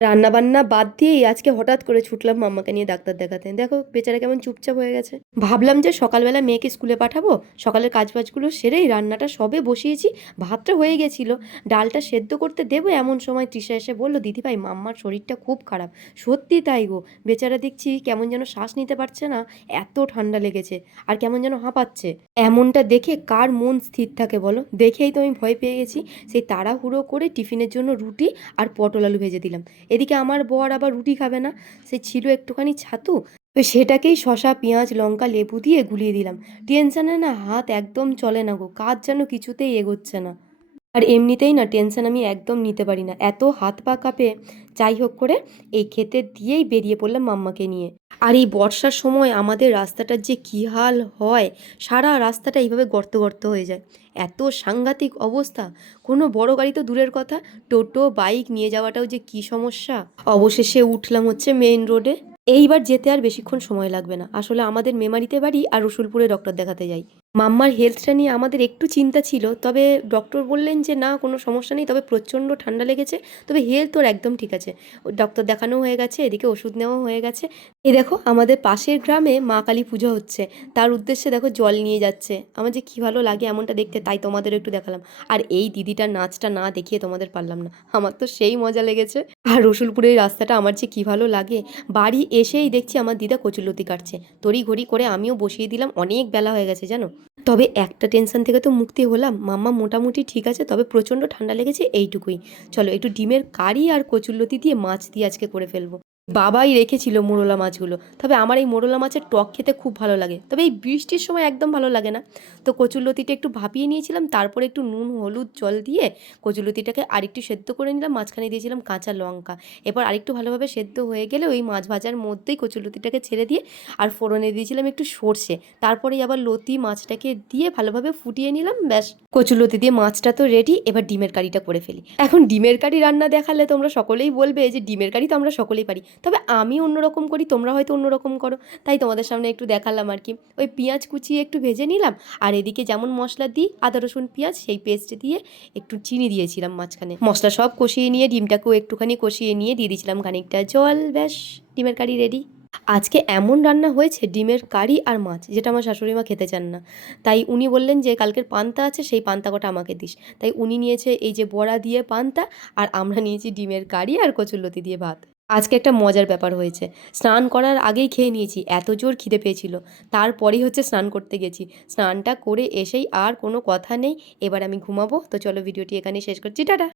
রান্নাবান্না বাদ দিয়েই আজকে হঠাৎ করে ছুটলাম মাম্মাকে নিয়ে ডাক্তার দেখাতে। দেখো বেচারা কেমন চুপচাপ হয়ে গেছে। ভাবলাম যে সকালবেলা মেয়েকে স্কুলে পাঠাবো, সকালের কাজবাজগুলো সেরেই রান্নাটা সবে বসিয়েছি, ভাতটা হয়ে গেছিলো, ডালটা সেদ্ধ করতে দেবো এমন সময় তৃষা এসে বললো, দিদিভাই মাম্মার শরীরটা খুব খারাপ। সত্যি তাই গো, বেচারা দেখছি কেমন যেন শ্বাস নিতে পারছে না, এত ঠান্ডা লেগেছে, আর কেমন যেন হাঁপাচ্ছে। এমনটা দেখে কার মন স্থির থাকে বলো? দেখেই তো আমি ভয় পেয়ে গেছি। সেই তাড়াহুড়ো করে টিফিনের জন্য রুটি আর পটল আলু ভেজে দিলাম। এদিকে আমার বর আবার রুটি খাবে না, সে ছিল একটুখানি ছাতু, তো সেটাকেই শসা পেঁয়াজ লঙ্কা লেবু দিয়ে গুলিয়ে দিলাম। টেনশনে না হাত একদম চলে না গো, কাজ যেন কিছুতেই এগোচ্ছে না। আর এমনিতেই না টেনশন আমি একদম নিতে পারি না, এত হাত পা কাঁপে। যাই হোক করে এই খেতে দিয়েই বেরিয়ে পড়লাম মাম্মাকে নিয়ে। আর এই বর্ষার সময় আমাদের রাস্তাটার যে কী হাল হয়, সারা রাস্তাটা এইভাবে গর্ত গর্ত হয়ে যায়, এত সাংঘাতিক অবস্থা। কোনো বড় গাড়ি তো দূরের কথা, টোটো বাইক নিয়ে যাওয়াটাও যে কী সমস্যা। অবশেষে উঠলাম হচ্ছে মেইন রোডে। এইবার যেতে আর বেশিক্ষণ সময় লাগবে না, আসলে আমাদের মেমারিতে বাড়ি আর রসুলপুরে ডক্টর দেখাতে যাই। মাম্মার হেলথটা নিয়ে আমাদের একটু চিন্তা ছিল, তবে ডক্টর বললেন যে না কোনো সমস্যা নেই, তবে প্রচণ্ড ঠান্ডা লেগেছে, তবে হেলথ ওর একদম ঠিক আছে। ও ডক্টর দেখানো হয়ে গেছে, এদিকে ওষুধ নেওয়া হয়ে গেছে। এই দেখো আমাদের পাশের গ্রামে মা কালী পুজো হচ্ছে, তার উদ্দেশ্যে দেখো জল নিয়ে যাচ্ছে। আমার যে কী ভালো লাগে এমনটা দেখতে, তাই তোমাদের একটু দেখালাম। আর এই দিদিটার নাচটা না দেখিয়ে তোমাদের পারলাম না, আমার তো সেই মজা লেগেছে। আর রসুলপুরের রাস্তাটা আমার যে কী ভালো লাগে। বাড়ি এসেই দেখছি আমার দিদা কচুরলতি কাটছে, তড়িঘড়ি করে আমিও বসিয়ে দিলাম, অনেক বেলা হয়ে গেছে জানো। তবে একটা টেনশন থেকে তো মুক্তি হলাম, মাম্মা মোটামুটি ঠিক আছে, তবে প্রচণ্ড ঠান্ডা লেগেছে এইটুকুই। চলো একটু ডিমের কারি আর কচুরলতি দিয়ে মাছ দিয়ে আজকে করে ফেলবো। বাবাই রেখেছিল মোরলা মাছগুলো, তবে আমার এই মোরলা মাছের টক খেতে খুব ভালো লাগে, তবে এই বৃষ্টির সময় একদম ভালো লাগে না। তো কচুরলতিটা একটু ভাপিয়ে নিয়েছিলাম, তারপরে একটু নুন হলুদ জল দিয়ে কচুরলতিটাকে আরেকটু সেদ্ধ করে নিলাম, মাঝখানে দিয়েছিলাম কাঁচা লঙ্কা। এরপর আরেকটু ভালোভাবে সেদ্ধ হয়ে গেলে ওই মাছ ভাজার মধ্যেই কচুরলতিটাকে ছেড়ে দিয়ে আর ফোড়নে দিয়েছিলাম একটু সর্ষে, তারপরেই আবার লতি মাছটাকে দিয়ে ভালোভাবে ফুটিয়ে নিলাম, ব্যাস কচুরলতি দিয়ে মাছটা তো রেডি। এবার ডিমের কারিটা করে ফেলি। এখন ডিমের কারি রান্না দেখালে তোমরা সকলেই বলবে যে ডিমের কারি তো আমরা সকলেই পারি, তবে আমি অন্যরকম করি, তোমরা হয়তো অন্যরকম করো, তাই তোমাদের সামনে একটু দেখালাম আর কি। ওই পেঁয়াজ কুচিয়ে একটু ভেজে নিলাম, আর এদিকে যেমন মশলা দিই আদা রসুন পেঁয়াজ, সেই পেস্ট দিয়ে একটু চিনি দিয়েছিলাম মাঝখানে, মশলা সব কষিয়ে নিয়ে ডিমটাকেও একটুখানি কষিয়ে নিয়ে দিয়ে দিয়েছিলাম খানিকটা জল, ব্যাস ডিমের কারি রেডি। আজকে এমন রান্না হয়েছে ডিমের কারি আর মাছ, যেটা আমার শাশুড়ি মা খেতে চান না, তাই উনি বললেন যে কালকের পান্তা আছে, সেই পান্তা কটা আমাকে দিস। তাই উনি নিয়েছে এই যে বড়া দিয়ে পান্তা, আর আমরা নিয়েছি ডিমের কারি আর কচুরলতি দিয়ে ভাত। আজকে একটা মজার ব্যাপার হয়েছে, স্নান করার আগেই খেয়ে নিয়েছি, এত জোর খিদে পেয়েছিল। তারপরেই হচ্ছে স্নান করতে গেছি, স্নানটা করে এসেই আর কোনো কথা নেই, এবার আমি ঘুমাবো। তো চলো ভিডিওটি এখানেই শেষ করছি, টাটা।